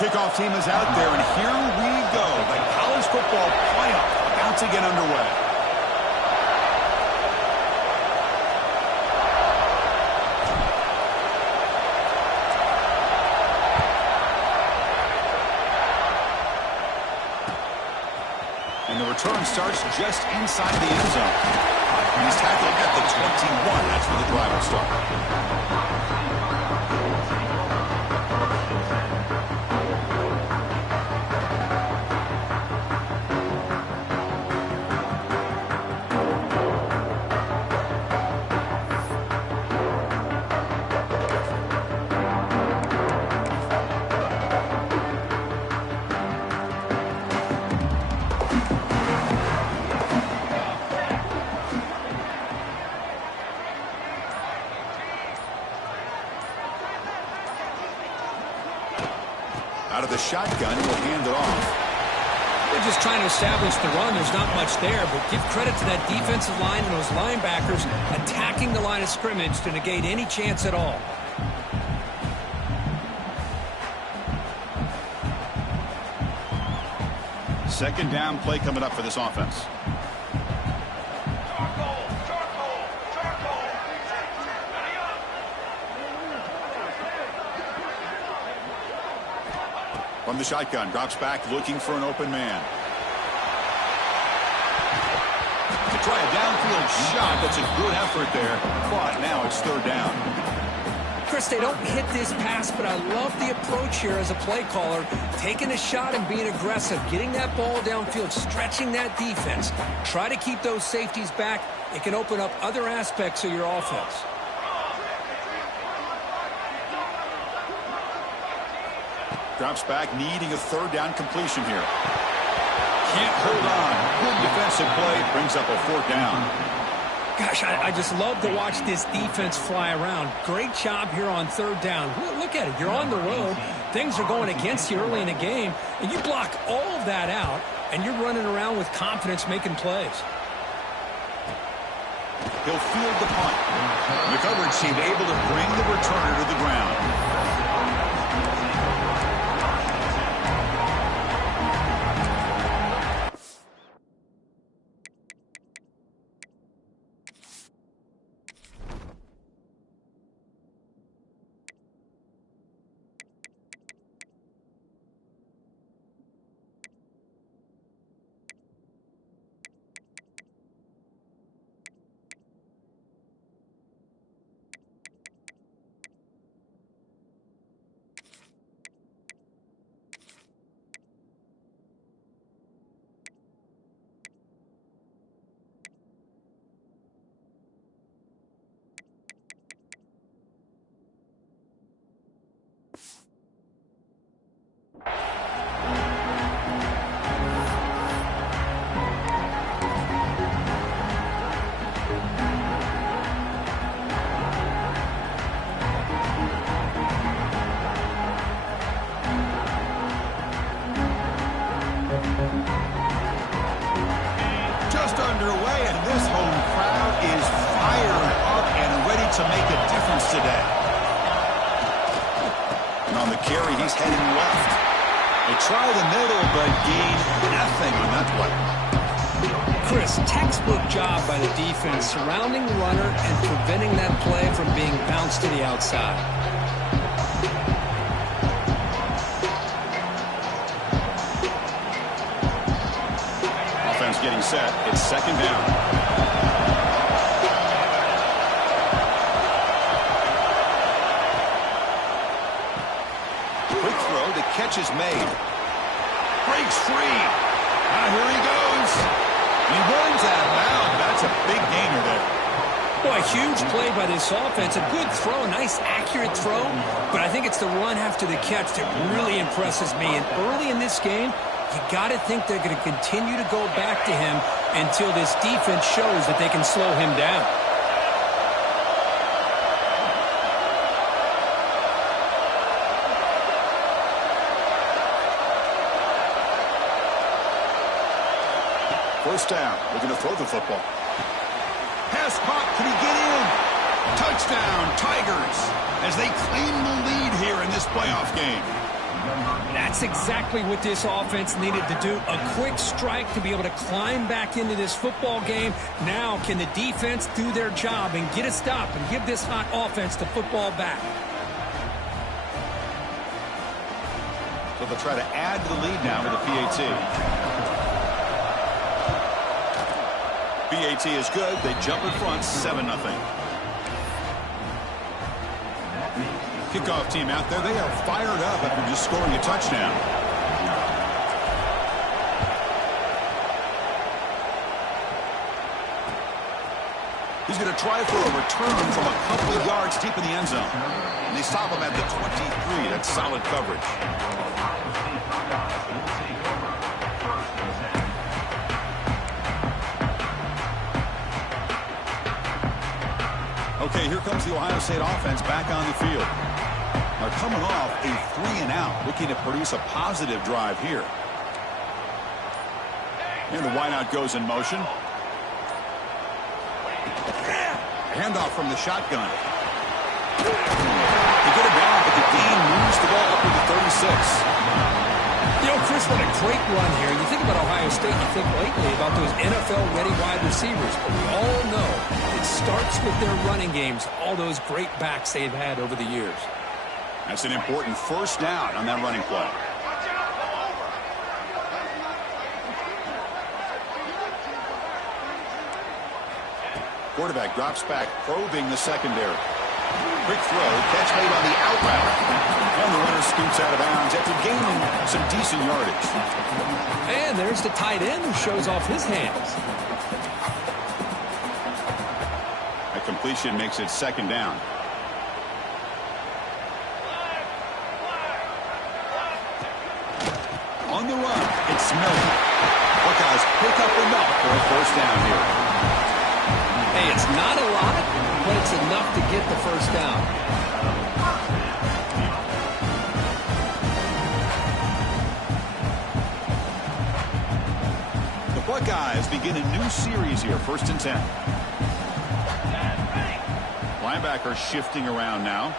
kickoff team is out there, and here we go. The college football playoff about to get underway. And the return starts just inside the end zone. And he's tackled at the 21. That's where the drive will start. Out of the shotgun, and will hand it off. They're just trying to establish the run. There's not much there, but give credit to that defensive line and those linebackers attacking the line of scrimmage to negate any chance at all. Second down play coming up for this offense. From the shotgun, drops back, looking for an open man. To try a downfield shot, that's a good effort there. Caught, now it's third down. Chris, they don't hit this pass, but I love the approach here as a play caller. Taking a shot and being aggressive, getting that ball downfield, stretching that defense. Try to keep those safeties back. It can open up other aspects of your offense. Drops back, needing a third down completion here. Can't hold on. Good defensive play. Brings up a fourth down. Gosh, I just love to watch this defense fly around. Great job here on third down. Look at it. You're on the road. Things are going against you early in the game, and you block all of that out, and you're running around with confidence making plays. He'll field the punt. The coverage seemed able to bring the returner to the ground. Underway, and this home crowd is fired up and ready to make a difference today. And on the carry, he's heading left. They try the middle, but gain nothing on that play. Chris, textbook job by the defense surrounding the runner and preventing that play from being bounced to the outside. Getting set. It's second down. Quick throw. The catch is made. Breaks free. Here he goes. He runs out loud. That's a big gainer there. Boy, huge play by this offense. A good throw, a nice accurate throw. But I think it's the run after the catch that really impresses me. And early in this game, you got to think they're going to continue to go back to him until this defense shows that they can slow him down. First down. They're going to throw the football. Pass caught. Can he get in? Touchdown, Tigers, as they claim the lead here in this playoff game. That's exactly what this offense needed to do. A quick strike to be able to climb back into this football game. Now can the defense do their job and get a stop and give this hot offense the football back? So they'll try to add to the lead now with a PAT. PAT is good. They jump in front, 7-0. Kickoff team out there. They are fired up after just scoring a touchdown. He's going to try for a return from a couple of yards deep in the end zone. And they stop him at the 23. That's solid coverage. Okay, here comes the Ohio State offense back on the field. They're coming off a 3-and-out, looking to produce a positive drive here. And the wideout goes in motion. Handoff from the shotgun. They get it down, but the gain moves the ball up to the 36. You know, Chris, what a great run here. You think about Ohio State, you think lately about those NFL-ready wide receivers. But we all know it starts with their running games, all those great backs they've had over the years. That's an important first down on that running play. Quarterback drops back, probing the secondary. Quick throw, catch made on the out route. And the runner scoots out of bounds after gaining some decent yardage. And there's the tight end who shows off his hands. That completion makes it second down. On the run, it's Miller. Buckeyes pick up enough for a first down here. Hey, it's not a lot, but it's enough to get the first down. The Buckeyes begin a new series here, 1st and 10. Linebacker shifting around now.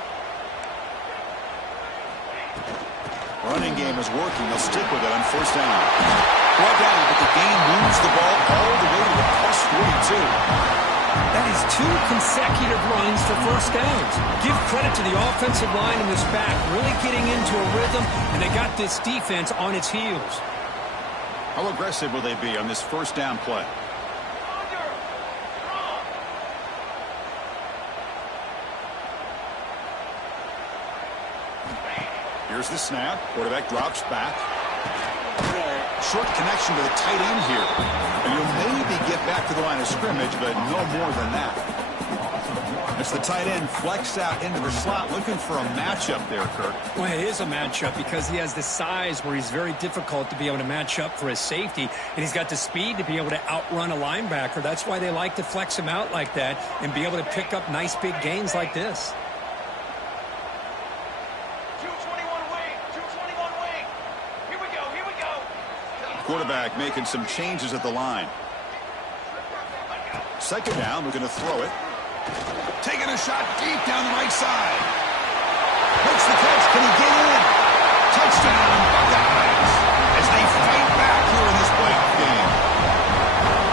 Running game is working. They'll stick with it on 1st down. Brought down, but the gain moves the ball all the way to the +42. That is 2 consecutive runs for first downs. Give credit to the offensive line in this back, really getting into a rhythm, and they got this defense on its heels. How aggressive will they be on this first down play? Here's the snap. Quarterback drops back. Short connection to the tight end here. And you'll maybe get back to the line of scrimmage, but no more than that. As the tight end flexed out into the slot, looking for a matchup there, Kirk. Well, it is a matchup because he has the size where he's very difficult to be able to match up for his safety, and he's got the speed to be able to outrun a linebacker. That's why they like to flex him out like that and be able to pick up nice big gains like this. Quarterback making some changes at the line. Second down, we're going to throw it. Taking a shot deep down the right side. Makes the catch. Can he get in? Touchdown, Buckeyes, as they fight back here in this playoff game.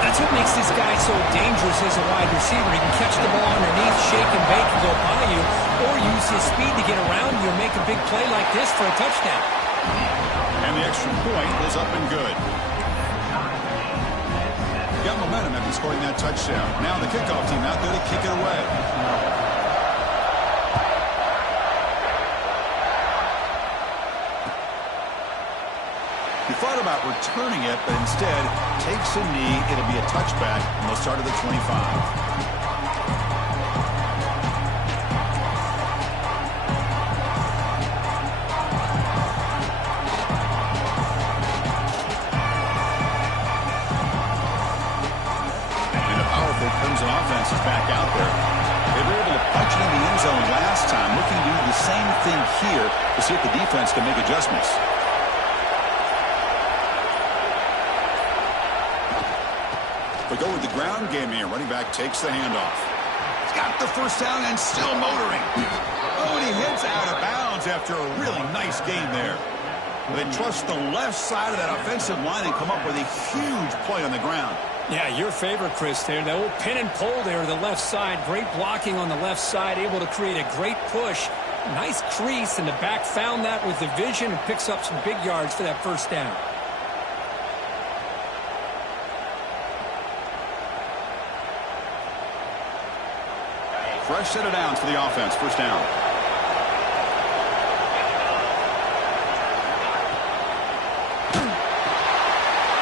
That's what makes this guy so dangerous as a wide receiver. He can catch the ball underneath, shake and bake and go by you, or use his speed to get around you and make a big play like this for a touchdown. And the extra point is up and good. Got momentum after scoring that touchdown. Now the kickoff team out there to kick it away. He thought about returning it, but instead takes a knee. It'll be a touchback, and they'll start at the 25. Offense is back out there. They were able to punch it in the end zone last time, looking to do the same thing here to see if the defense can make adjustments. They go with the ground game here. Running back takes the handoff. He's got the first down and still motoring. Oh, and he hits out of bounds after a really nice game there. They trust the left side of that offensive line and come up with a huge play on the ground. Yeah, your favorite, Chris, there. The old pin and pull there to the left side. Great blocking on the left side, able to create a great push. Nice crease, and the back found that with the vision and picks up some big yards for that first down. Fresh set of downs for the offense. First down.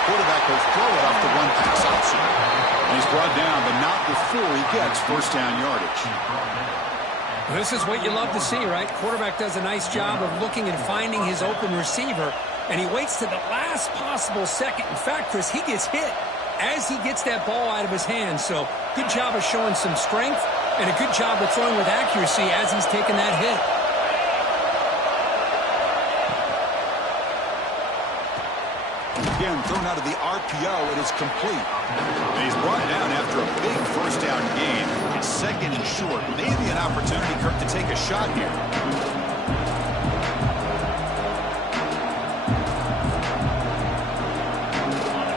Quarterback will throw it off the one-pass option. He's brought down, but not before he gets first down yardage. This is what you love to see, right? Quarterback does a nice job of looking and finding his open receiver, and he waits to the last possible second. In fact, Chris, he gets hit as he gets that ball out of his hands. So good job of showing some strength and a good job of throwing with accuracy as he's taking that hit. Again, thrown out of the RPO, it is complete. And he's brought down after a big first down gain. It's second and short. Maybe an opportunity, Kirk, to take a shot here.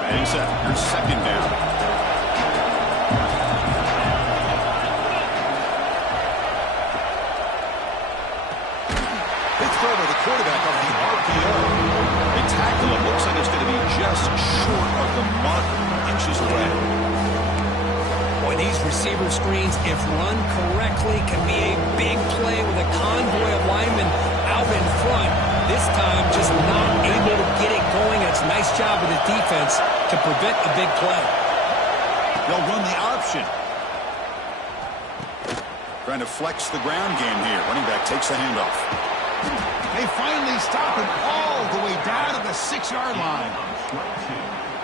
Heading set. Here's second down. Big throw by the quarterback off the RPO. Tackle him. Looks like it's going to be just short of the mark, inches away. Boy, these receiver screens, if run correctly, can be a big play with a convoy of linemen out in front. This time, just not able to get it going. It's a nice job of the defense to prevent a big play. They'll run the option. Trying to flex the ground game here. Running back takes the handoff. They finally stop him all the way down to the 6-yard line.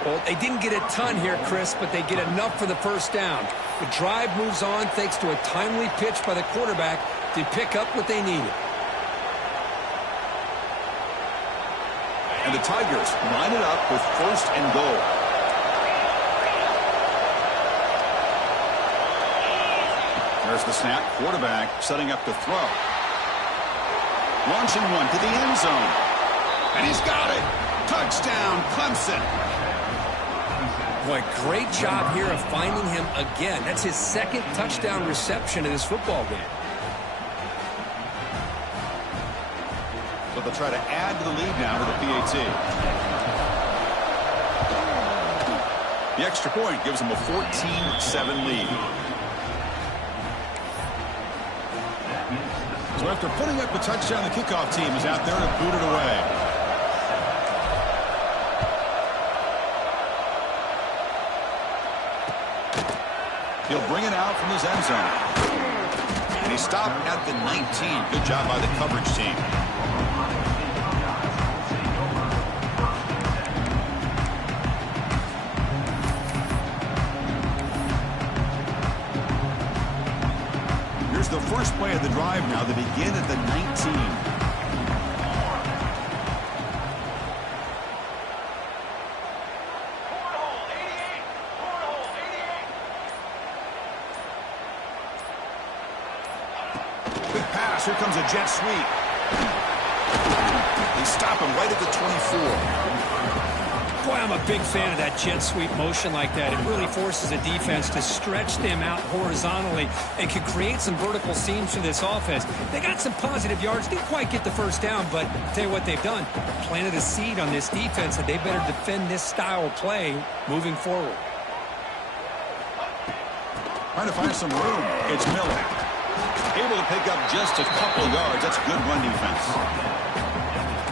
Well, they didn't get a ton here, Chris, but they get enough for the first down. The drive moves on thanks to a timely pitch by the quarterback to pick up what they needed. And the Tigers line it up with first and goal. There's the snap. Quarterback setting up to throw. Launching one to the end zone. And he's got it. Touchdown, Clemson. Boy, great job here of finding him again. That's his second touchdown reception in this football game. So they'll try to add to the lead now with the PAT. The extra point gives them a 14-7 lead. So after putting up the touchdown, the kickoff team is out there to boot it away. He'll bring it out from his end zone. And he stopped at the 19. Good job by the coverage team. Here's the first play of the drive now. They begin at the 19. Here comes a jet sweep. They stop him right at the 24. Boy, I'm a big fan of that jet sweep motion like that. It really forces a defense to stretch them out horizontally and can create some vertical seams for this offense. They got some positive yards. Didn't quite get the first down, but I'll tell you what they've done. Planted a seed on this defense that they better defend this style of play moving forward. Trying to find some room. It's Miller. Able to pick up just a couple of yards. That's good run defense.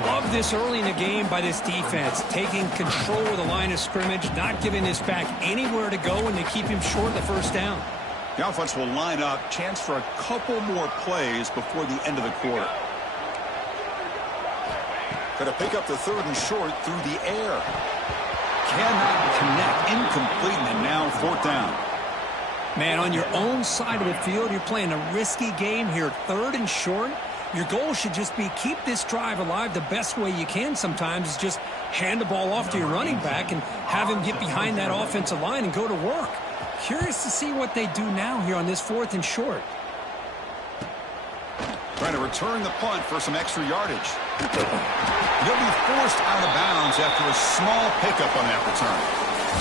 Love this early in the game by this defense. Taking control of the line of scrimmage, not giving this back anywhere to go, and they keep him short of the first down. The offense will line up. Chance for a couple more plays before the end of the quarter. Got to pick up the third and short through the air. Cannot connect. Incomplete, and now fourth down. Man, on your own side of the field, you're playing a risky game here. Third and short. Your goal should just be keep this drive alive the best way you can sometimes is just hand the ball off to your running back and have him get behind that offensive line and go to work. Curious to see what they do now here on this fourth and short. Trying to return the punt for some extra yardage. He'll be forced out of bounds after a small pickup on that return.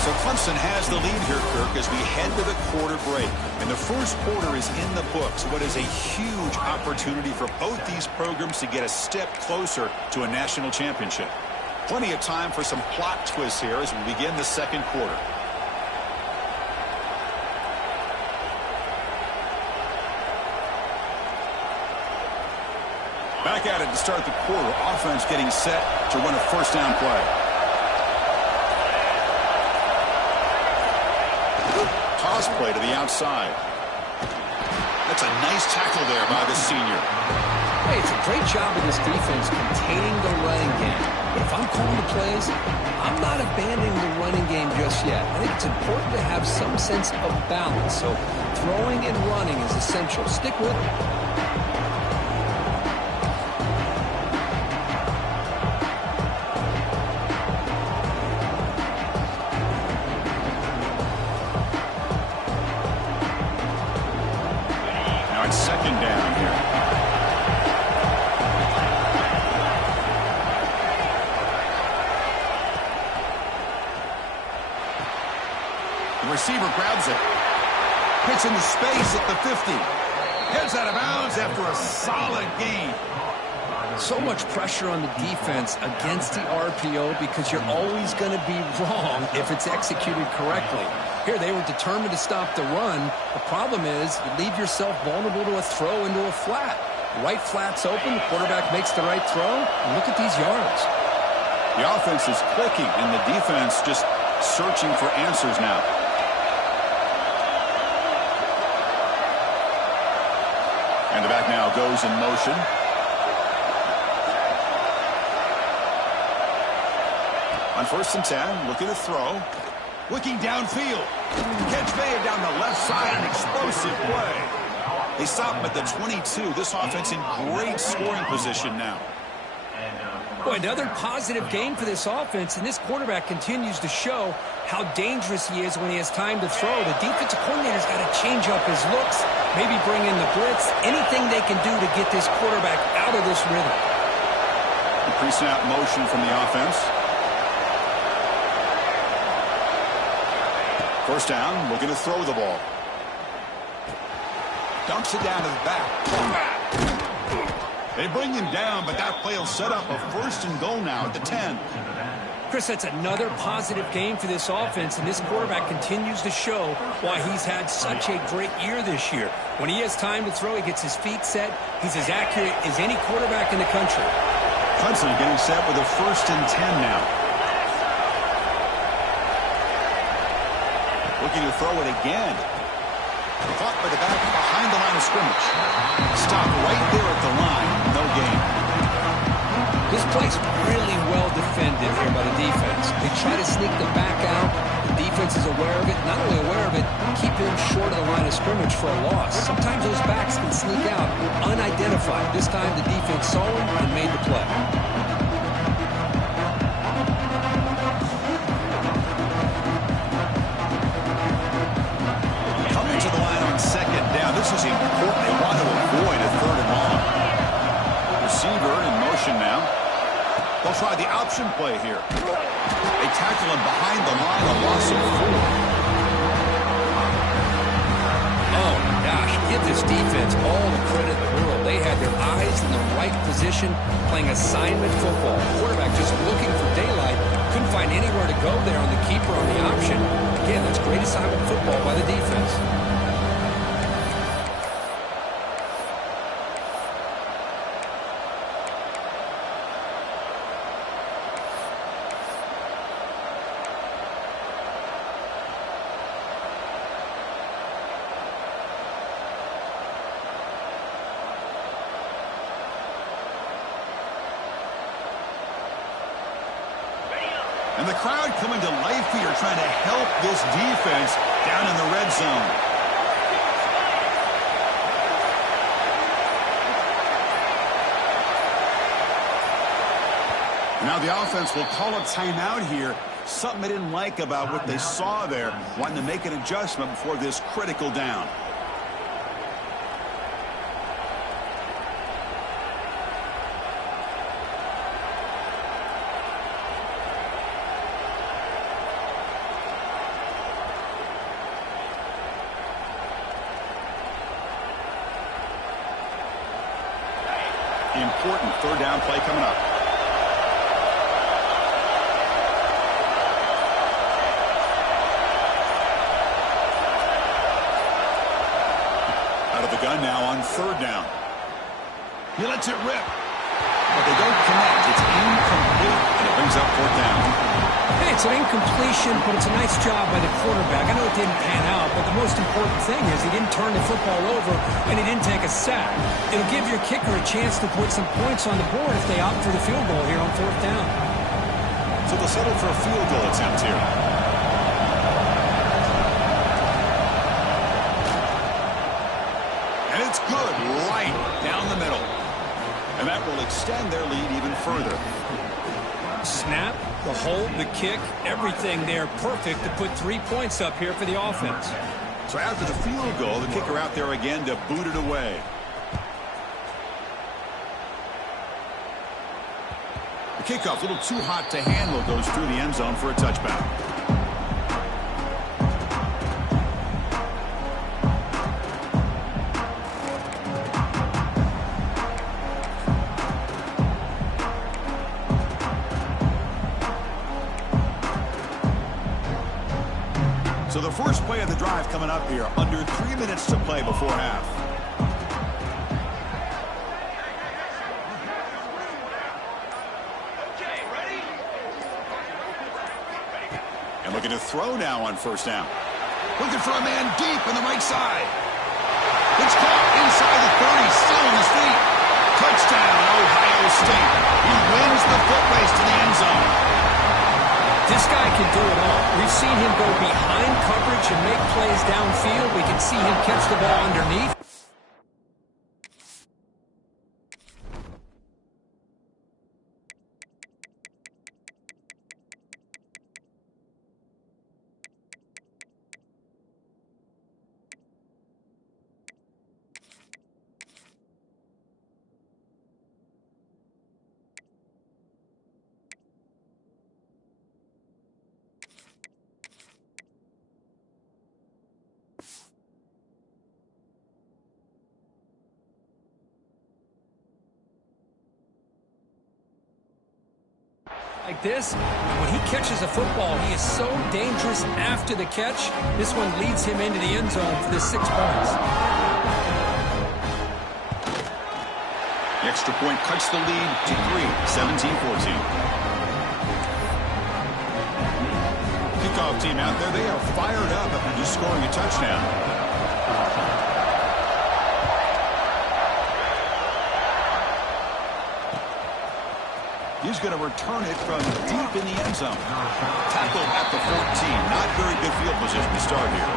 So Clemson has the lead here, Kirk, as we head to the quarter break. And the first quarter is in the books. What is a huge opportunity for both these programs to get a step closer to a national championship. Plenty of time for some plot twists here as we begin the second quarter. Back at it to start the quarter. Offense getting set to run a first down play. Toss play to the outside. That's a nice tackle there by the senior. Hey, it's a great job of this defense containing the running game. But if I'm calling the plays, I'm not abandoning the running game just yet. I think it's important to have some sense of balance. So throwing and running is essential. Stick with it. Second down here. The receiver grabs it. Hits into space at the 50. Heads out of bounds after a solid gain. So much pressure on the defense against the RPO because you're always going to be wrong if it's executed correctly. Here, they were determined to stop the run. The problem is you leave yourself vulnerable to a throw into a flat. Right flat's open. The quarterback makes the right throw. And look at these yards. The offense is clicking, and the defense just searching for answers now. And the back now goes in motion. On 1st and 10, looking to throw. Looking downfield. Catch made down the left side, an explosive play. They stop him at the 22. This offense in great scoring position now. Boy, another positive game for this offense, and this quarterback continues to show how dangerous he is when he has time to throw. The defensive coordinator's got to change up his looks, maybe bring in the blitz, anything they can do to get this quarterback out of this rhythm. The pre-snap motion from the offense. First down, looking to throw the ball. Dumps it down to the back. They bring him down, but that play will set up a 1st and goal now at the 10. Chris, that's another positive game for this offense, and this quarterback continues to show why he's had such a great year this year. When he has time to throw, he gets his feet set. He's as accurate as any quarterback in the country. Clemson getting set with a 1st and 10 now. Looking to throw it again. Caught by the back behind the line of scrimmage. Stop right there at the line. No gain. This play's really well defended here by the defense. They try to sneak the back out. The defense is aware of it. Not only aware of it, keep him short of the line of scrimmage for a loss. Sometimes those backs can sneak out unidentified. This time the defense saw him and made the play. To the line on 2nd down. This is important. They want to avoid a 3rd and long. Receiver in motion now. They'll try the option play here. They tackle him behind the line, a loss of 4. Oh, gosh, give this defense all the credit in the world. They had their eyes in the right position, playing assignment football. Quarterback just looking for daylight. Couldn't find anywhere to go there on the keeper on the option. Again, that's great assignment football by the defense. And the crowd coming to life here, trying to help this defense down in the red zone. Now the offense will call a timeout here. Something they didn't like about what they saw there. Wanting to make an adjustment before this critical down. important third down play coming up. Out of the gun now on third down. He lets it rip. But they don't connect. It's incomplete, and it brings up fourth down. Hey, it's an incompletion, but it's a nice job by the quarterback. I know it didn't pan out, but the most important thing is he didn't turn the football over, and he didn't take a sack. It'll give your kicker a chance to put some points on the board if they opt for the field goal here on fourth down. So they'll settle for a field goal attempt here. And it's good, right down the middle. And that will extend their lead even further. Snap, the hold, the kick, everything there perfect to put 3 points up here for the offense. So after the field goal, the kicker out there again to boot it away. The kickoff, a little too hot to handle, goes through the end zone for a touchback. So the first play of the drive coming up here, under 3 minutes to play before half. And looking to throw now on first down. Looking for a man deep on the right side. It's caught inside the 30, still on his feet. Touchdown, Ohio State. He wins the foot race to the end zone. This guy can do it all. We've seen him go behind coverage and make plays downfield. We can see him catch the ball underneath. Like this, and when he catches a football, he is so dangerous after the catch. This one leads him into the end zone for the 6 points. The extra point cuts the lead to 3, 17-14. Kickoff team out there, they are fired up after just scoring a touchdown. He's going to return it from deep in the end zone. Tackled at the 14. Not very good field position to start here.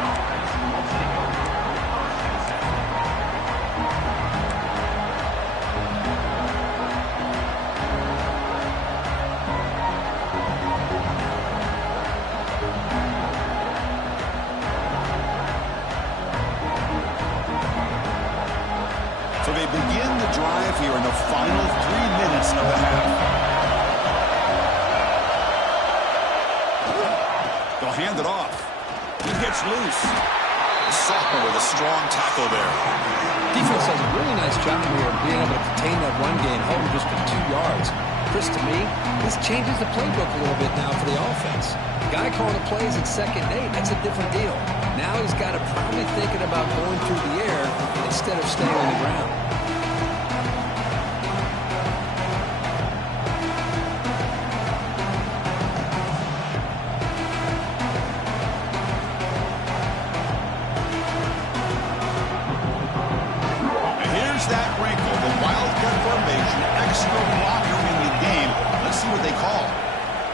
So they begin the drive here in the final 3 minutes of the half. They'll hand it off. He gets loose. The sophomore with a strong tackle there. Defense does a really nice job here of being able to contain that run game, hold him just for 2 yards. Chris, to me, this changes the playbook a little bit now for the offense. The guy calling the plays at 2nd and 8, that's a different deal. Now he's got to probably thinking about going through the air instead of staying on the ground.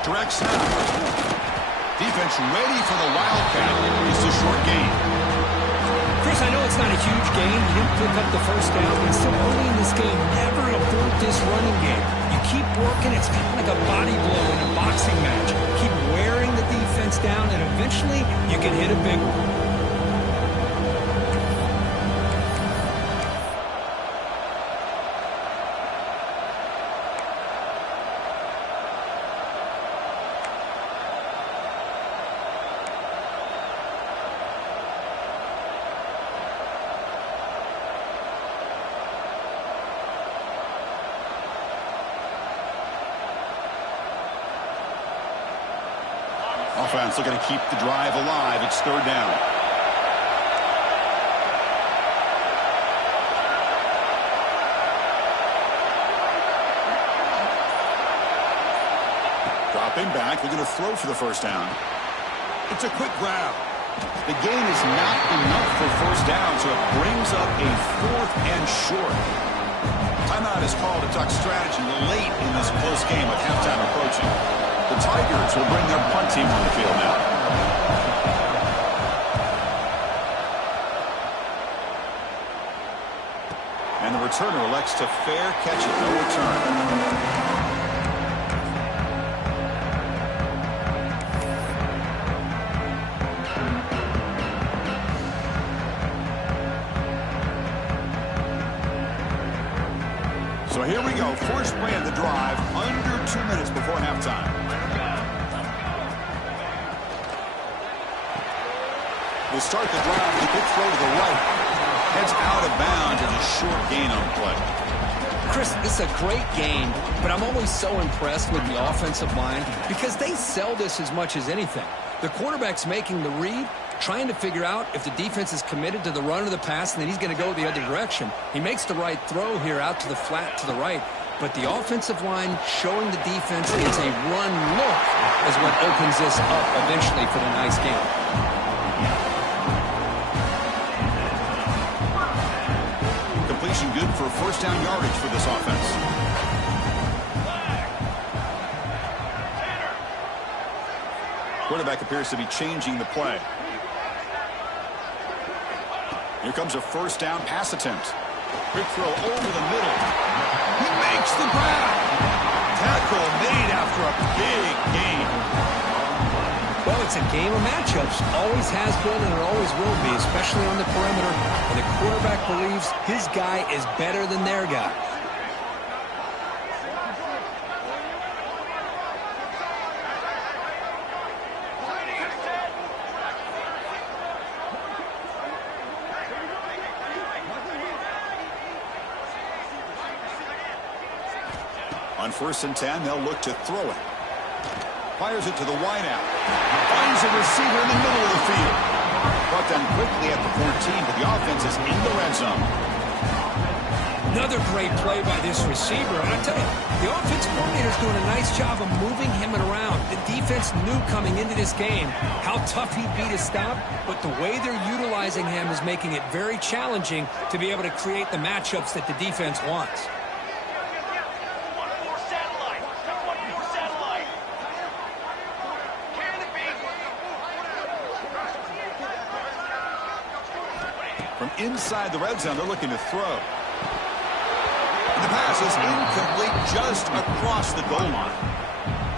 Direct snap. Defense ready for the Wildcat. It's a short gain. Chris, I know it's not a huge gain. You didn't pick up the first down, but it's still early in this game. Never abort this running game. You keep working. It's kind of like a body blow in a boxing match. Keep wearing the defense down, and eventually you can hit a big one. Offense looking to keep the drive alive. It's third down. Dropping back, looking to throw for the first down. It's a quick grab. The gain is not enough for first down, so it brings up a 4th and short. Timeout is called to talk strategy late in this close game with halftime approaching. The Tigers will bring their punt team on the field now. And the returner elects to fair catch it, no return. So here we go, first play of the drive, under 2 minutes before halftime. We'll start the drive with a big throw to the right. Heads out of bounds and a short gain on the play. Chris, this is a great game, but I'm always so impressed with the offensive line because they sell this as much as anything. The quarterback's making the read, trying to figure out if the defense is committed to the run or the pass, and then he's going to go the other direction. He makes the right throw here out to the flat to the right, but the offensive line showing the defense it's a run look is what opens this up eventually for the nice game. Completion good for first down yardage for this offense. Quarterback appears to be changing the play. Here comes a first down pass attempt. Quick throw over the middle. He makes the grab. Tackle made after a big gain. Well, it's a game of matchups. Always has been and it always will be, especially on the perimeter. And the quarterback believes his guy is better than their guy. On 1st and 10, they'll look to throw it. Fires it to the wideout. Finds a receiver in the middle of the field. Brought down quickly at the 14, but the offense is in the red zone. Another great play by this receiver. And I tell you, the offensive coordinator is doing a nice job of moving him around. The defense knew coming into this game how tough he'd be to stop, but the way they're utilizing him is making it very challenging to be able to create the matchups that the defense wants. From inside the red zone, they're looking to throw. And the pass is incomplete just across the goal line.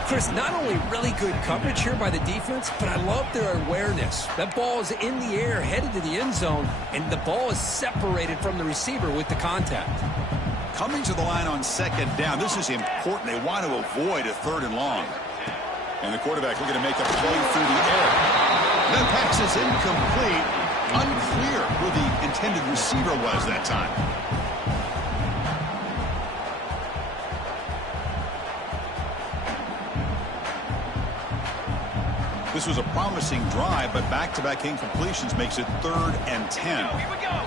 Chris, not only really good coverage here by the defense, but I love their awareness. That ball is in the air, headed to the end zone, and the ball is separated from the receiver with the contact. Coming to the line on 2nd down, this is important. They want to avoid a 3rd and long. And the quarterback looking to make a play through the air. That pass is incomplete. Unclear who the intended receiver was that time. This was a promising drive, but back-to-back incompletions makes it 3rd and 10. Here we go.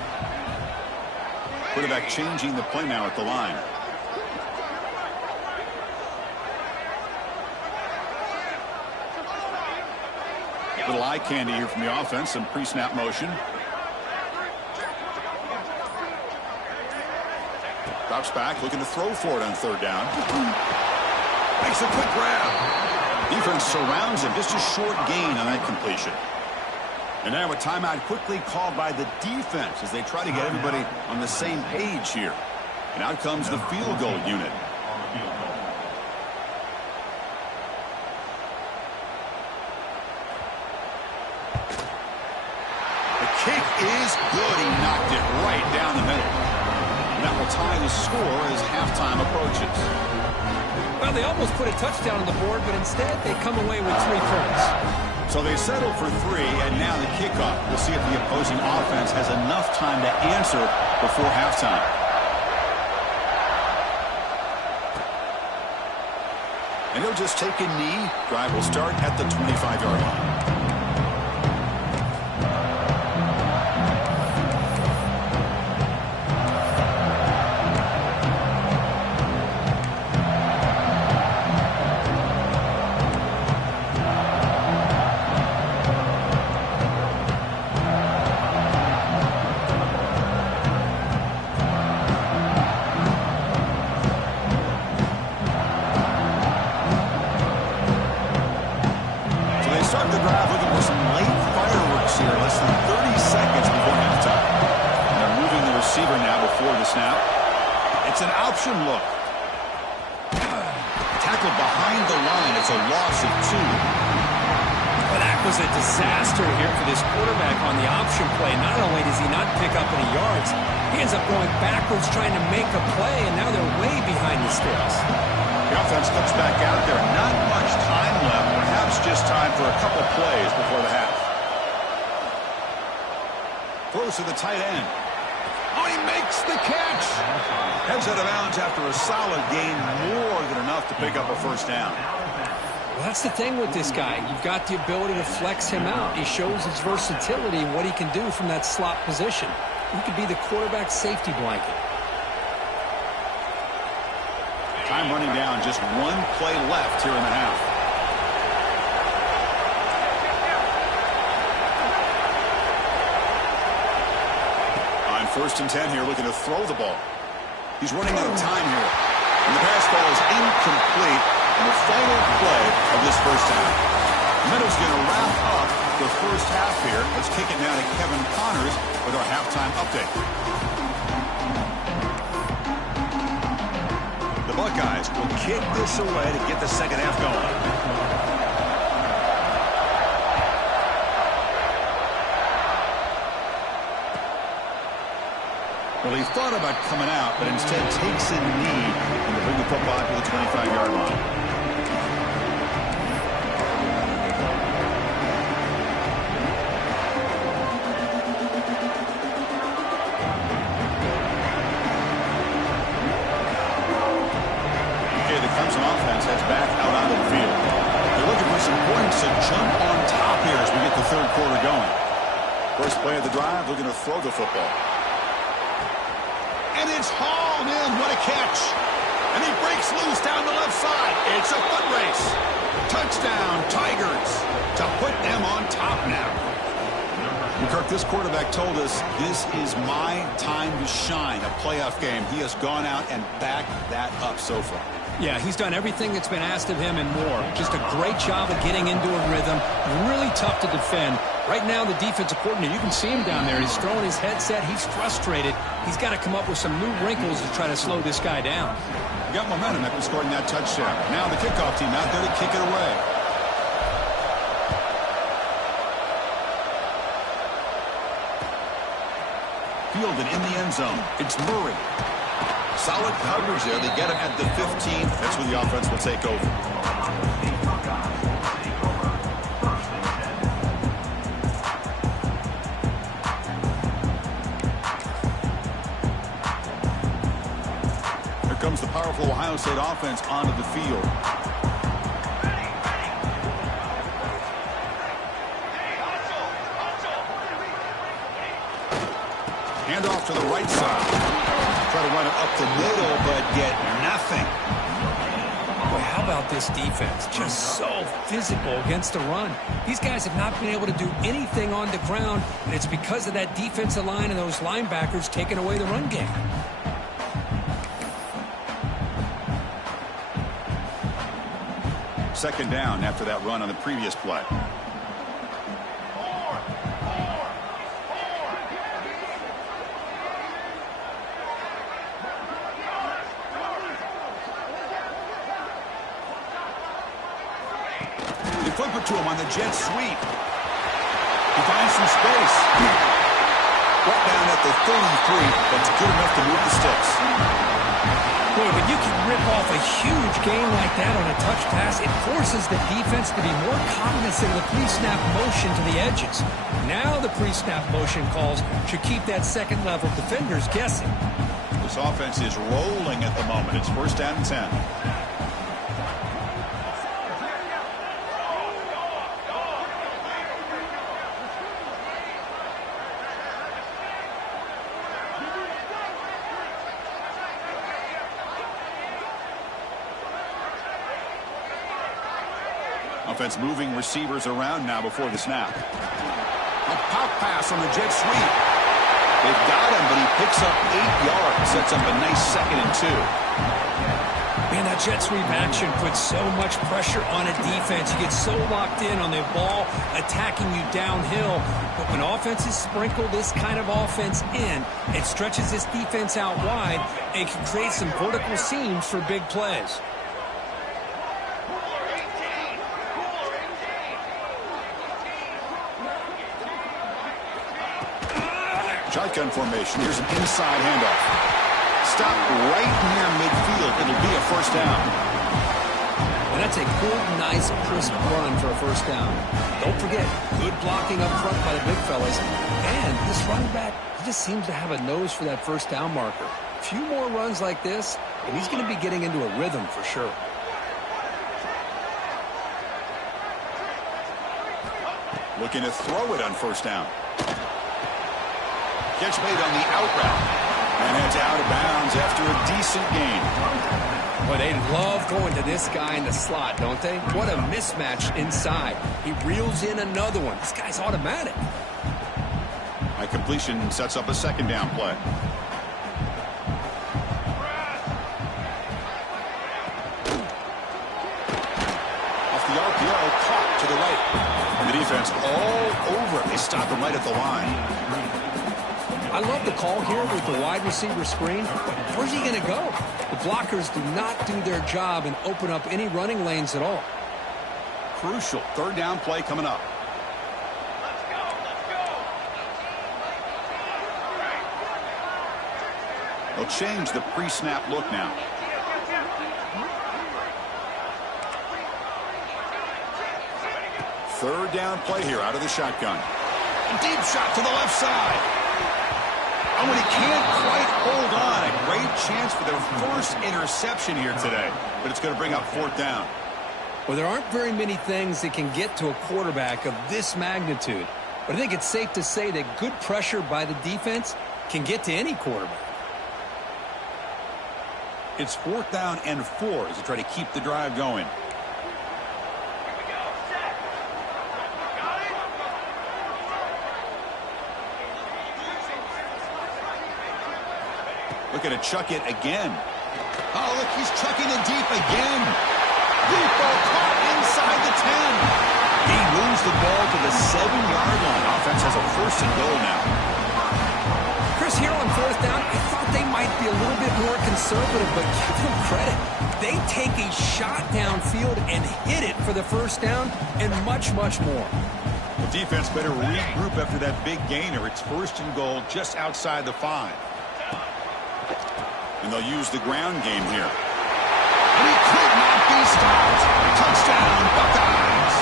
Quarterback changing the play now at the line. Little eye candy here from the offense, some pre-snap motion. Drops back, looking to throw for it on 3rd down. Makes a quick grab. Defense surrounds him, just a short gain on that completion. And now a timeout quickly called by the defense as they try to get everybody on the same page here. And out comes the field goal unit. Kick is good. He knocked it right down the middle. And that will tie the score as halftime approaches. Well, they almost put a touchdown on the board, but instead they come away with 3 points. So they settle for 3, and now the kickoff. We'll see if the opposing offense has enough time to answer before halftime. And he'll just take a knee. Drive will start at the 25-yard line. drive looking for some late fireworks here. Less than 30 seconds before halftime. And they're moving the receiver now before the snap. It's an option look. Tackled behind the line. It's a loss of 2. Well, that was a disaster here for this quarterback on the option play. Not only does he not pick up any yards, he ends up going backwards trying to make a play, and now they're way behind the sticks. The offense comes back out there. Not much time left. Perhaps just time for a couple plays before the half. Throws to the tight end. Oh, he makes the catch. Heads out of bounds after a solid gain, more than enough to pick up a first down. Well, that's the thing with this guy. You've got the ability to flex him out. He shows his versatility and what he can do from that slot position. He could be the quarterback safety blanket. Time running down. Just one play left here in the half. On 1st and 10 here, looking to throw the ball. He's running out of time here. And the pass ball is incomplete on the final play of this first half. Meadows going to wrap up the first half here. Let's kick it now to Kevin Connors with our halftime update. The Buckeyes will kick this away to get the second half going. Well, he thought about coming out, but instead takes a knee and will bring the football to the 25-yard line. Okay, the Clemson offense heads back out onto the field. They're looking for some points to jump on top here as we get the third quarter going. First play of the drive, looking to throw the football. And it's hauled in. What a catch. And he breaks loose down the left side. It's a foot race. Touchdown, Tigers, to put them on top now. Kirk, this quarterback told us this is my time to shine, a playoff game. He has gone out and backed that up so far. Yeah, he's done everything that's been asked of him and more. Just a great job of getting into a rhythm. Really tough to defend. Right now, the defensive coordinator, you can see him down there. He's throwing his headset. He's frustrated. He's got to come up with some new wrinkles to try to slow this guy down. Got momentum after scoring that touchdown. Now the kickoff team out there to kick it away. Fielded in the end zone. It's Murray. Solid coverage there. They get him at the 15. That's where the offense will take over. Here comes the powerful Ohio State offense onto the field. Handoff to the right side. Try to run it up the middle, but get nothing. Boy, how about this defense? Just so physical against the run. These guys have not been able to do anything on the ground, and it's because of that defensive line and those linebackers taking away the run game. Second down after that run on the previous play. Flip it to him on the jet sweep. He finds some space. Brought down at the 33. That's good enough to move the sticks. Boy, when you can rip off a huge gain like that on a touch pass, it forces the defense to be more cognizant of the pre-snap motion to the edges. Now the pre-snap motion calls should keep that second-level defenders guessing. This offense is rolling at the moment. It's first down and 10. Offense moving receivers around now before the snap. A pop pass on the jet sweep. They've got him, but he picks up 8 yards. Sets up a nice 2nd and 2. Man, that jet sweep action puts so much pressure on a defense. You get so locked in on the ball attacking you downhill. But when offenses sprinkle this kind of offense in, it stretches this defense out wide and can create some vertical seams for big plays. Shotgun formation. Here's an inside handoff. Stop right near midfield. It'll be a first down. And that's a good, nice, crisp run for a first down. Don't forget, good blocking up front by the big fellas. And this running back, he just seems to have a nose for that first down marker. A few more runs like this, and he's going to be getting into a rhythm for sure. Looking to throw it on first down. Catch made on the out route. And heads out of bounds after a decent gain. Well, they love going to this guy in the slot, don't they? What a mismatch inside. He reels in another one. This guy's automatic. That completion sets up a second down play. Off the RPO, caught to the right. And the defense all over it. They stop him right at the line. I love the call here with the wide receiver screen. Where's he going to go? The blockers do not do their job and open up any running lanes at all. Crucial third down play coming up. They'll change the pre-snap look now. Third down play here out of the shotgun. A deep shot to the left side. And when he can't quite hold on, a great chance for their first interception here today. But it's going to bring up fourth down. Well, there aren't very many things that can get to a quarterback of this magnitude. But I think it's safe to say that good pressure by the defense can get to any quarterback. It's fourth down and 4 as they try to keep the drive going. Looking to chuck it again. Oh, look, he's chucking it deep again. Deep ball caught inside the 10. He moves the ball to the 7-yard line. Offense has a first and goal now. Chris, here on fourth down, I thought they might be a little bit more conservative, but give them credit. They take a shot downfield and hit it for the first down and much, much more. The defense better regroup after that big gainer. It's first and goal just outside the 5. And they'll use the ground game here. And he could not be stopped. Touchdown, Buckeyes.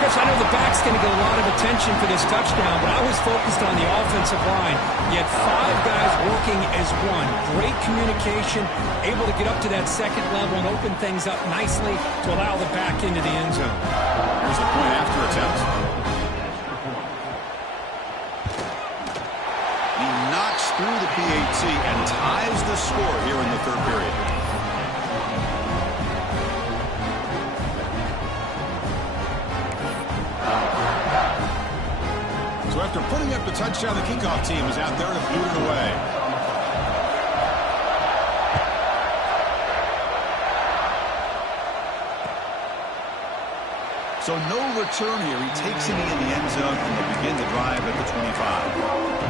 Chris, I know the back's going to get a lot of attention for this touchdown, but I was focused on the offensive line. You had 5 guys working as one. Great communication, able to get up to that second level and open things up nicely to allow the back into the end zone. Here's the point after attempt. He knocks through the PAT and ties the score here in the third period. So after putting up the touchdown, the kickoff team is out there to boot it away. So no return here. He takes it in the end zone and they'll begin the drive at the 25.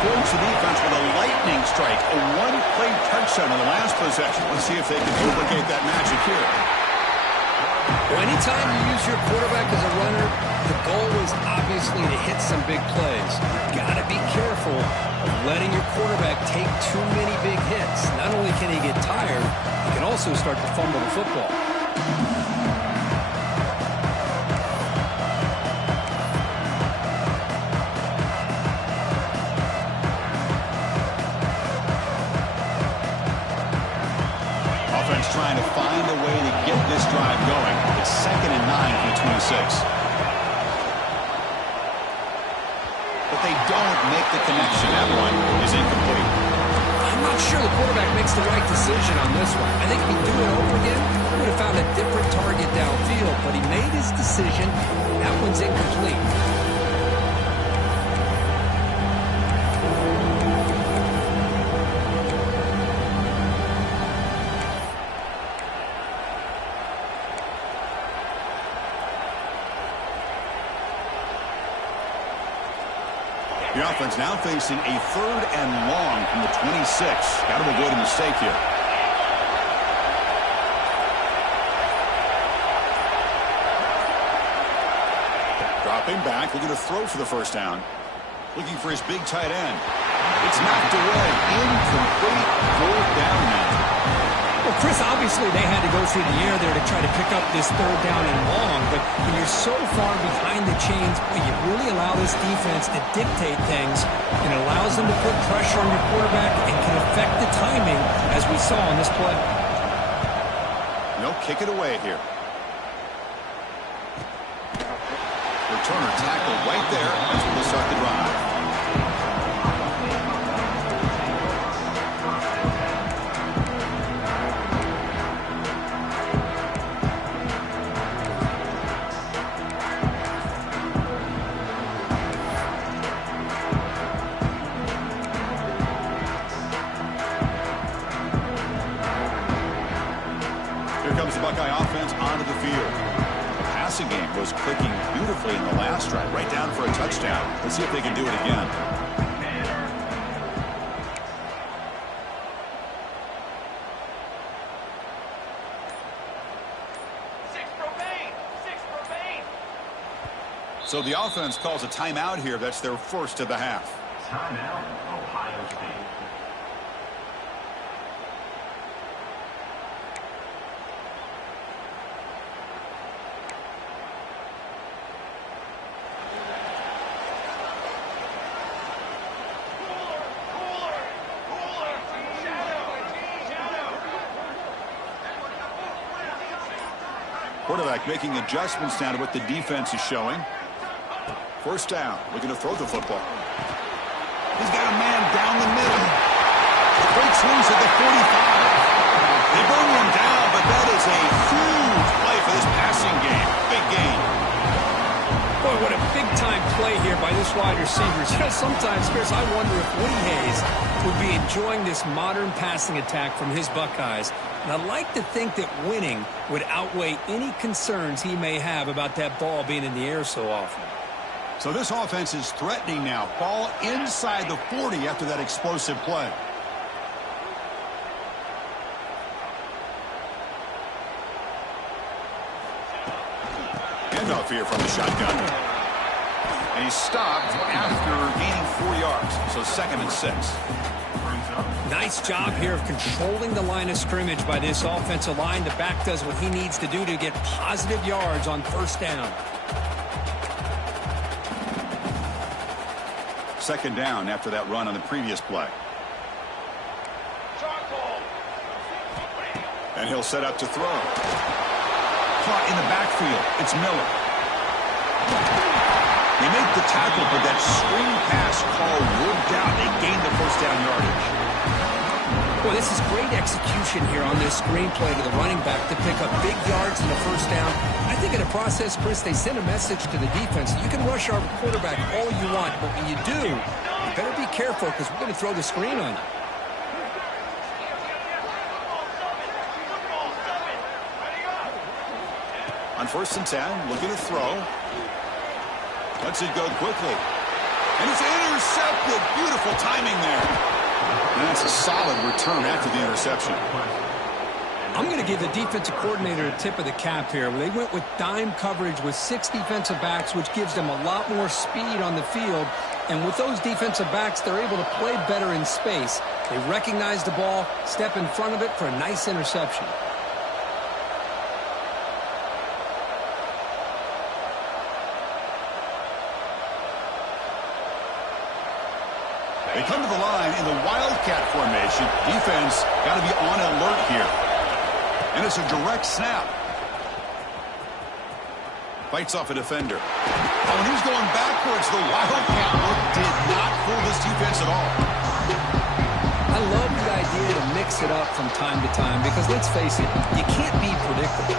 Scores the defense with a lightning strike, a one-play touchdown on the last possession. Let's see if they can duplicate that magic here. Well, anytime you use your quarterback as a runner, the goal is obviously to hit some big plays. You've got to be careful of letting your quarterback take too many big hits. Not only can he get tired, he can also start to fumble the football. Trying to find a way to get this drive going. It's 2nd and 9 from the 26. But they don't make the connection. That one is incomplete. I I'm not sure the quarterback makes the right decision on this one. I think if he'd do it over again, he would have found a different target downfield, but he made his decision. That one's incomplete. The offense now facing a 3rd and long from the 26. Got to avoid a mistake here. Dropping back, looking to throw for the first down. Looking for his big tight end. It's knocked away. Incomplete. 4th down now. Well, Chris, obviously they had to go through the air there to try to pick up this 3rd down and long, but when you're so far behind the chains, you really allow this defense to dictate things, and it allows them to put pressure on your quarterback and can affect the timing, as we saw on this play. No, kick it away here. Returner tackled right there. That's where they start the drive. Buckeye offense onto the field. The passing game was clicking beautifully in the last drive, right down for a touchdown. Let's see if they can do it again. So the offense calls a timeout here. That's their first of the half. Timeout, Ohio State. Quarterback making adjustments now to what the defense is showing. First down, looking to throw the football. He's got a man down the middle. It breaks loose at the 45. They burn him down, but that is a huge play for this passing game. Big game. Boy, what a big-time play here by this wide receiver. Sometimes, Chris, I wonder if Woody Hayes would be enjoying this modern passing attack from his Buckeyes. And I'd like to think that winning would outweigh any concerns he may have about that ball being in the air so often. So this offense is threatening now. Ball inside the 40 after that explosive play. Handoff here from the shotgun. And he's stopped after gaining 4 yards. So 2nd and 6. Nice job here of controlling the line of scrimmage by this offensive line. The back does what he needs to do to get positive yards on first down. 2nd down after that run on the previous play. And he'll set up to throw. Caught in the backfield. It's Miller. They make the tackle, but that screen pass call worked out. They gained the first down yardage. Boy, this is great execution here on this screen play to the running back to pick up big yards in the first down. I think in the process, Chris, they send a message to the defense. You can rush our quarterback all you want, but when you do, you better be careful because we're going to throw the screen on you. On 1st and 10, looking to throw. Lets it go quickly. And it's intercepted. Beautiful timing there. And that's a solid return after the interception. I'm going to give the defensive coordinator a tip of the cap here. They went with dime coverage with 6 defensive backs, which gives them a lot more speed on the field. And with those defensive backs, they're able to play better in space. They recognize the ball, step in front of it for a nice interception. They come to the line in the Wildcat formation. Defense got to be on alert here. And it's a direct snap. Fights off a defender. Oh, and he's going backwards. The Wildcat look did not fool this defense at all. I love the idea to mix it up from time to time because, let's face it, you can't be predictable.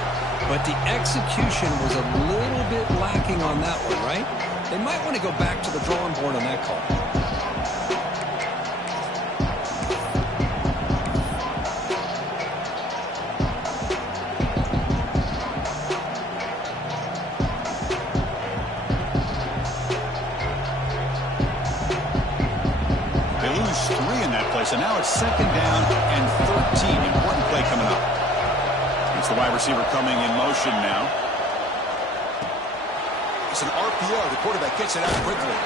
But the execution was a little bit lacking on that one, right? They might want to go back to the drawing board on that call. So now it's 2nd down and 13. Important play coming up. It's the wide receiver coming in motion now. It's an RPO. The quarterback gets it out quickly.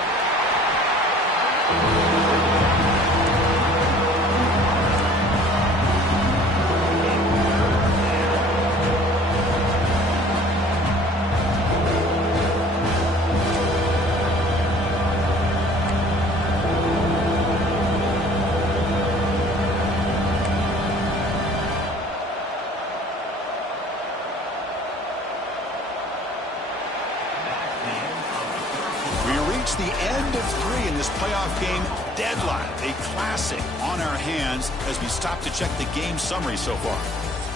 The end of 3 in this playoff game. Deadline, a classic on our hands as we stop to check the game summary so far.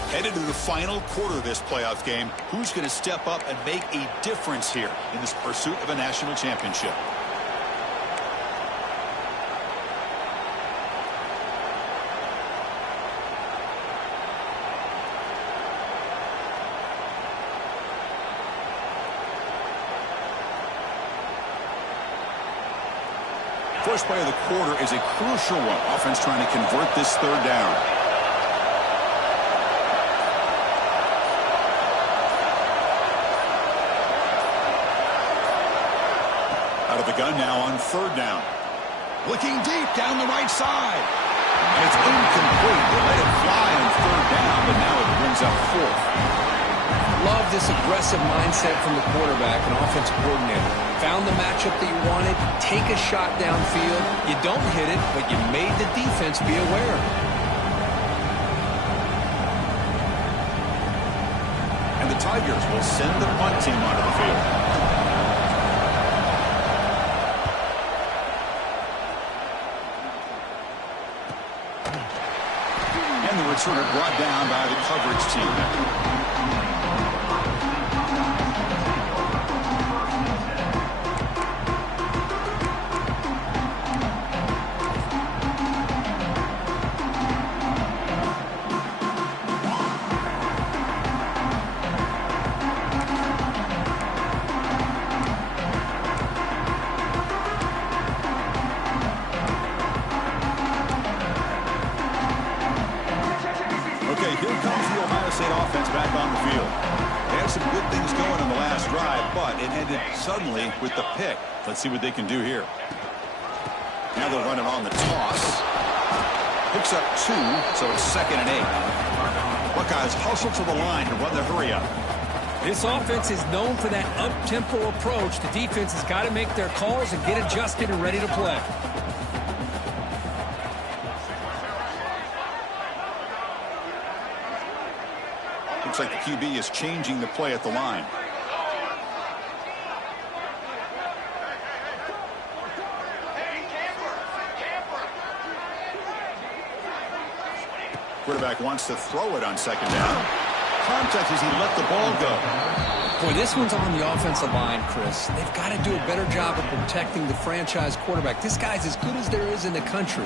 Headed to the final quarter of this playoff game. Who's going to step up and make a difference here in this pursuit of a national championship? First play of the quarter is a crucial one. Offense trying to convert this 3rd down. Out of the gun now on 3rd down. Looking deep down the right side. And it's incomplete. They let it fly on 3rd down, but now it brings up 4th. Love this aggressive mindset from the quarterback and offensive coordinator. Found the matchup that you wanted, take a shot downfield. You don't hit it, but you made the defense be aware. And the Tigers will send the punt team onto the field. And the returner brought down by the coverage team. Offense back on the field. They had some good things going in the last drive, but it ended suddenly with the pick. Let's see what they can do here. Now they'll run it on the toss. Picks up 2, so it's 2nd and 8. Buckeyes hustle to the line to run the hurry up. This offense is known for that up-tempo approach. The defense has got to make their calls and get adjusted and ready to play. Looks like the QB is changing the play at the line. Quarterback wants to throw it on 2nd down. Contact as he let the ball go. Boy, this one's on the offensive line, Chris. They've got to do a better job of protecting the franchise quarterback. This guy's as good as there is in the country,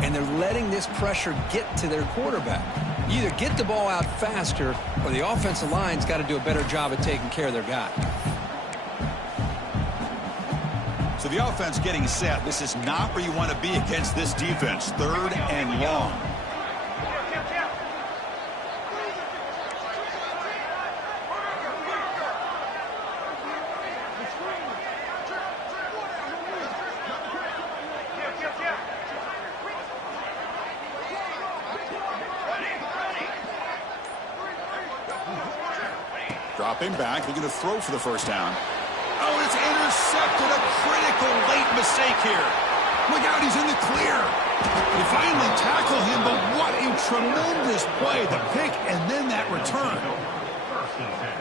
and they're letting this pressure get to their quarterback. You either get the ball out faster, or the offensive line's got to do a better job of taking care of their guy. So the offense getting set. This is not where you want to be against this defense. 3rd and long. Dropping back, looking to throw for the 1st down. Oh, it's intercepted. A critical late mistake here. Look out, he's in the clear. They finally tackle him, but what a tremendous play. The pick and then that return.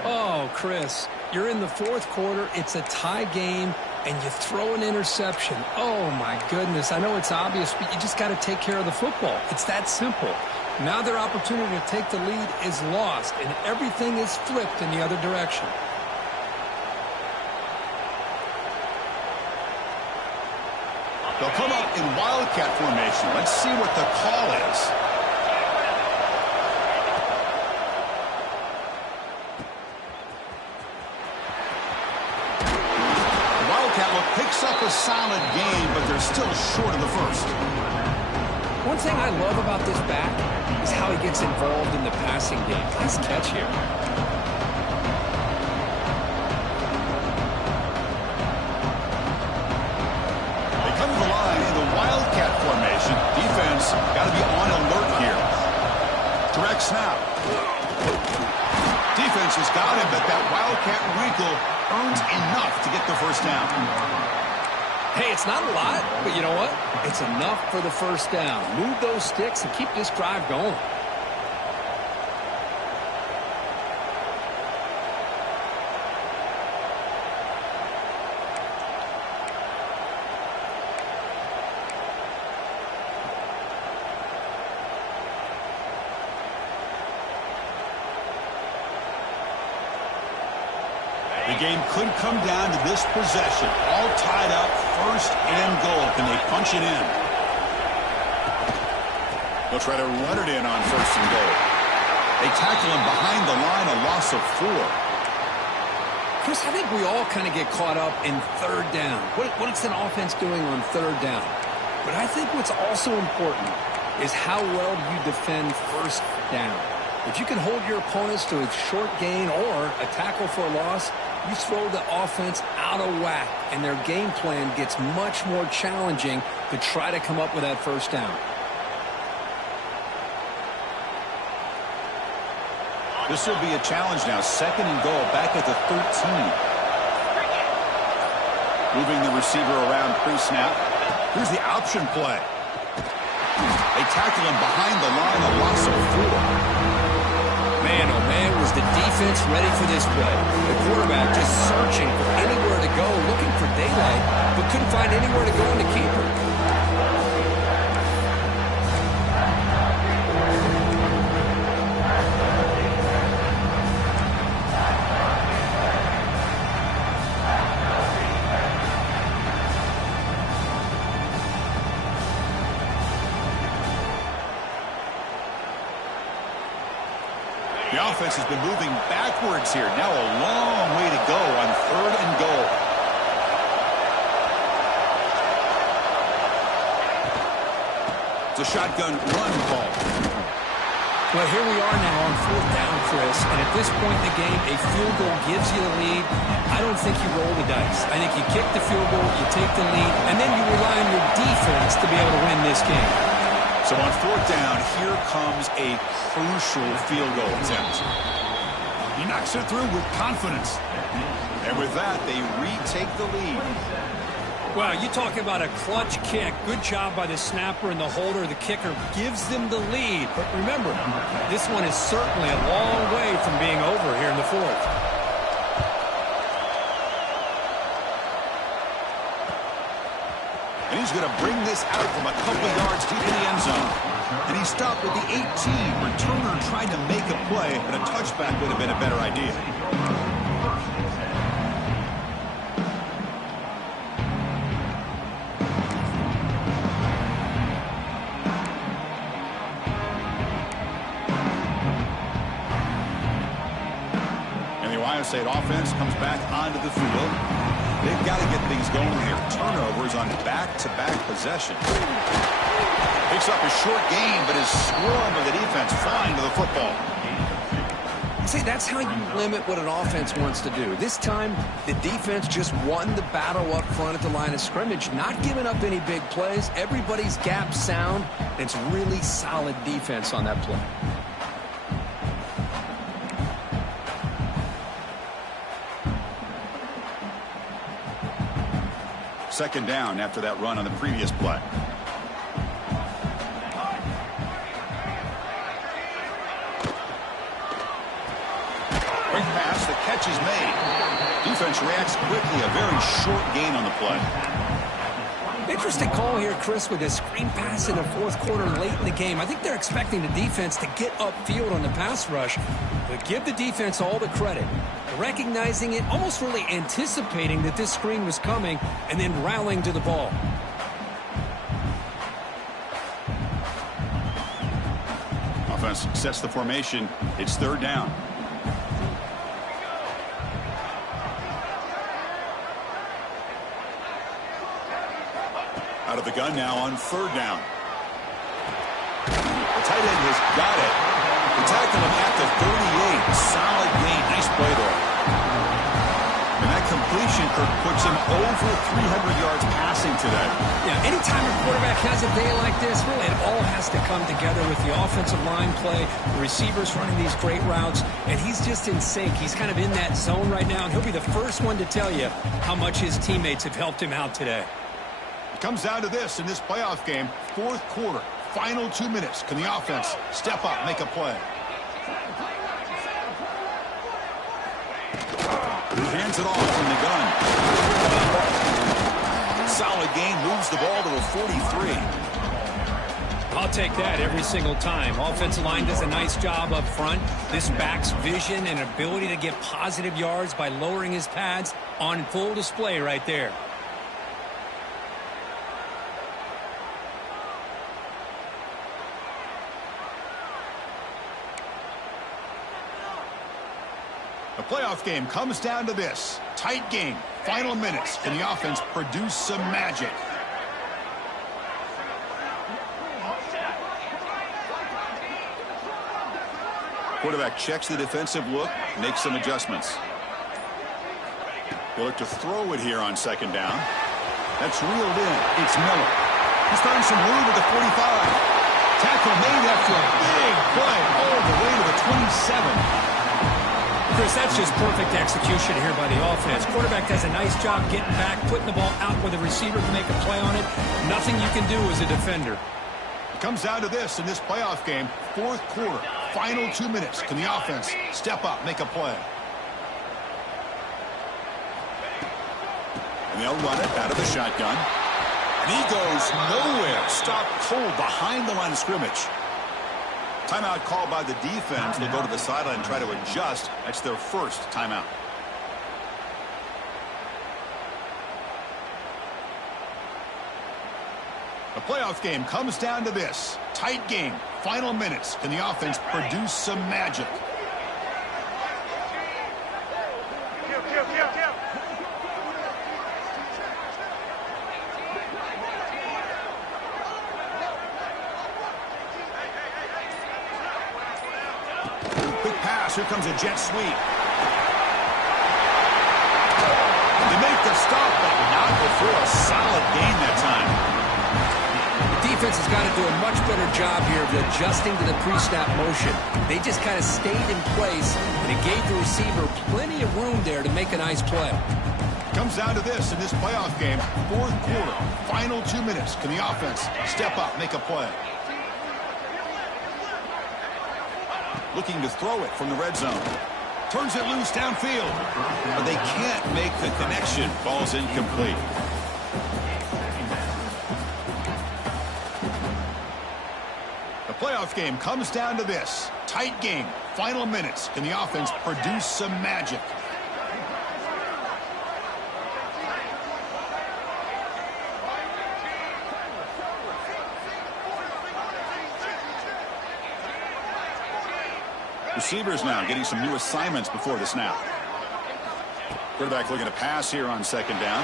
Oh, Chris, you're in the 4th quarter. It's a tie game. and you throw an interception. Oh, my goodness. I know it's obvious, but you just got to take care of the football. It's that simple. Now their opportunity to take the lead is lost, and everything is flipped in the other direction. They'll come up in Wildcat formation. Let's see what the call is. The Wildcat look picks up a solid game, but they're still short of the first. One thing I love about this back is how he gets involved in the passing game. Nice catch here. Wildcat formation. Defense got to be on alert here. Direct snap. Defense has got him, but that Wildcat wrinkle earns enough to get the first down. Hey, it's not a lot, but you know what? It's enough for the first down. Move those sticks and keep this drive going. The game could come down to this possession. All tied up, first and goal. Can they punch it in? They'll try to run it in on first and goal. They tackle him behind the line, a loss of 4. Chris, I think we all kind of get caught up in third down. What's an offense doing on third down? But I think what's also important is how well you defend first down. If you can hold your opponents to a short gain or a tackle for a loss, you throw the offense out of whack, and their game plan gets much more challenging to try to come up with that first down. This will be a challenge now. Second and goal, back at the 13. Moving the receiver around pre-snap. Here's the option play. They tackle him behind the line, a loss of 4. Man, oh man, was the defense ready for this play. The quarterback just searching for anywhere to go, looking for daylight, but couldn't find anywhere to go in the keeper. The offense has been moving backwards here. Now a long way to go on third and goal. It's a shotgun run call. Well, here we are now on fourth down, Chris, and at this point in the game, a field goal gives you the lead. I don't think you roll the dice. I think you kick the field goal, you take the lead, and then you rely on your defense to be able to win this game. So on fourth down, here comes a crucial field goal attempt. He knocks it through with confidence. And with that, they retake the lead. Well, you talk about a clutch kick. Good job by the snapper and the holder. The kicker gives them the lead. But remember, this one is certainly a long way from being over here in the fourth. And he's going to bring this out from a couple of yards deep in the end zone. And he stopped at the 18. Returner tried to make a play, but a touchback would have been a better idea. And the Ohio State offense comes back onto the field. They've got to get things going here. Turnovers on back-to-back possessions. Picks up a short gain, but his swarm of the defense flying to the football. See, that's how you limit what an offense wants to do. This time, the defense just won the battle up front at the line of scrimmage, not giving up any big plays. Everybody's gap sound. It's really solid defense on that play. Second down after that run on the previous play. Quick pass, the catch is made. Defense reacts quickly. A very short gain on the play. Interesting call here, Chris, with a screen pass in the fourth quarter late in the game. I think they're expecting the defense to get upfield on the pass rush, but give the defense all the credit. Recognizing it, almost really anticipating that this screen was coming, and then rallying to the ball. Offense sets the formation. It's third down. Out of the gun now on third down. The tight end has got it. They tackle him at the 38. Solid gain. Nice play there. And that completion, Kirk, puts him over 300 yards passing today. Yeah, anytime a quarterback has a day like this, really it all has to come together with the offensive line play, the receivers running these great routes, and he's just in sync. He's kind of in that zone right now, and he'll be the first one to tell you how much his teammates have helped him out today. It comes down to this in this playoff game. Fourth quarter, final 2 minutes. Can the offense step up, make a play? He hands it off from the gun. Solid gain, moves the ball to the 43. I'll take that every single time. Offensive line does a nice job up front. This backs vision and ability to get positive yards by lowering his pads on full display right there. The playoff game comes down to this. Tight game. Final minutes. Can the offense produce some magic? Quarterback checks the defensive look, makes some adjustments. He'll look to throw it here on second down. That's reeled in. It's Miller. He's found some room at the 45. Tackle made after a big play all the way to the 27. Chris, that's just perfect execution here by the offense. Quarterback does a nice job getting back, putting the ball out where the receiver can make a play on it. Nothing you can do as a defender. It comes down to this in this playoff game. Fourth quarter, final 2 minutes. Can the offense step up, make a play? And they'll run it out of the shotgun. And he goes nowhere. Stop cold behind the line of scrimmage. Timeout called by the defense. They'll go to the sideline and try to adjust. That's their first timeout. The playoff game comes down to this. Tight game. Final minutes. Can the offense produce some magic? Here comes a jet sweep. They make the stop, but not before a solid gain that time. The defense has got to do a much better job here of adjusting to the pre-snap motion. They just kind of stayed in place, and it gave the receiver plenty of room there to make a nice play. Comes down to this in this playoff game. Fourth quarter, final 2 minutes. Can the offense step up, make a play? Looking to throw it from the red zone. Turns it loose downfield. But they can't make the connection. Ball's incomplete. The playoff game comes down to this. Tight game. Final minutes. Can the offense produce some magic? Receivers now getting some new assignments before the snap. Quarterback looking to pass here on second down.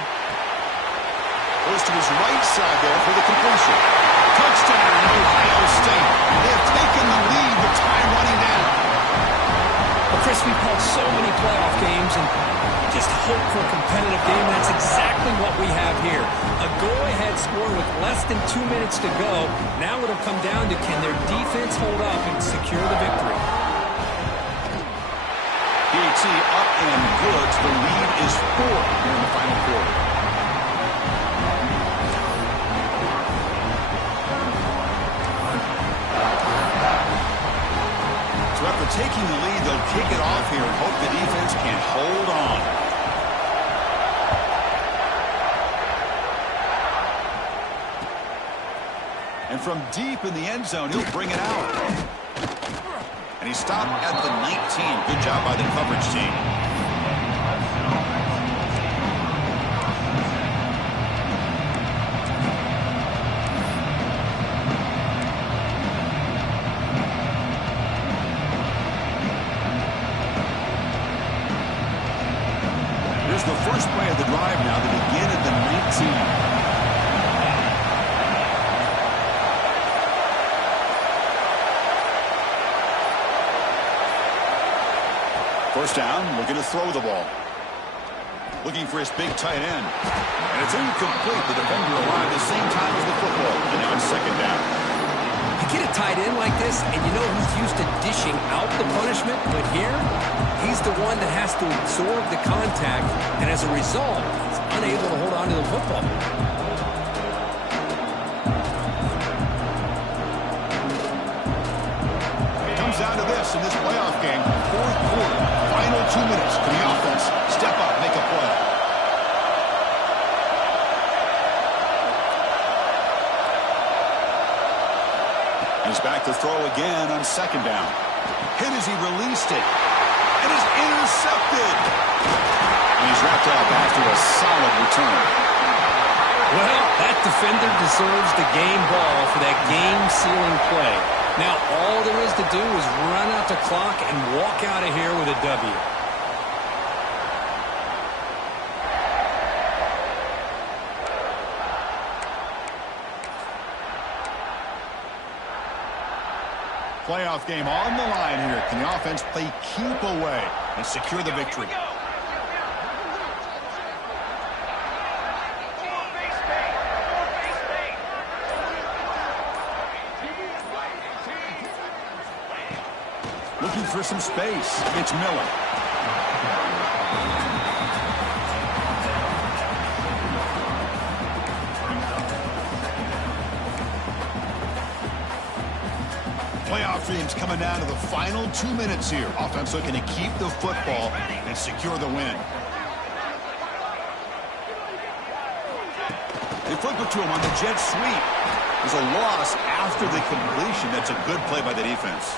Goes to his right side there for the completion. Touchdown, Ohio State. They have taken the lead with time running down. Well, Chris, we've called so many playoff games and just hope for a competitive game. That's exactly what we have here. A go-ahead score with less than 2 minutes to go. Now it'll come down to can their defense hold up and secure the victory. PAT up and good. The lead is 4 here in the final quarter. So after taking the lead, they'll kick it off here and hope the defense can hold on. And from deep in the end zone, he'll bring it out. And he stopped at the 19. Good job by the coverage team. Here's the first play of the drive now to begin at the 19. First down, looking to throw the ball. Looking for his big tight end. And it's incomplete. The defender arrived at the same time as the football. And now it's second down. You get a tight end like this, and you know he's used to dishing out the punishment. But here, he's the one that has to absorb the contact. And as a result, he's unable to hold on to the football. Comes down to this in this playoff game. Fourth quarter. Final 2 minutes. Can the offense step up, make a play? He's back to throw again on second down. Hit as he released it. It is intercepted. And he's wrapped up after a solid return. Well, that defender deserves the game ball for that game-sealing play. Now, all there is to do is run out the clock and walk out of here with a W. Playoff game on the line here. Can the offense play keep away and secure the victory? Looking for some space. It's Miller. Playoff dreams coming down to the final 2 minutes here. Offense looking to keep the football and secure the win. They flip it to him on the jet sweep. There's a loss after the completion. That's a good play by the defense.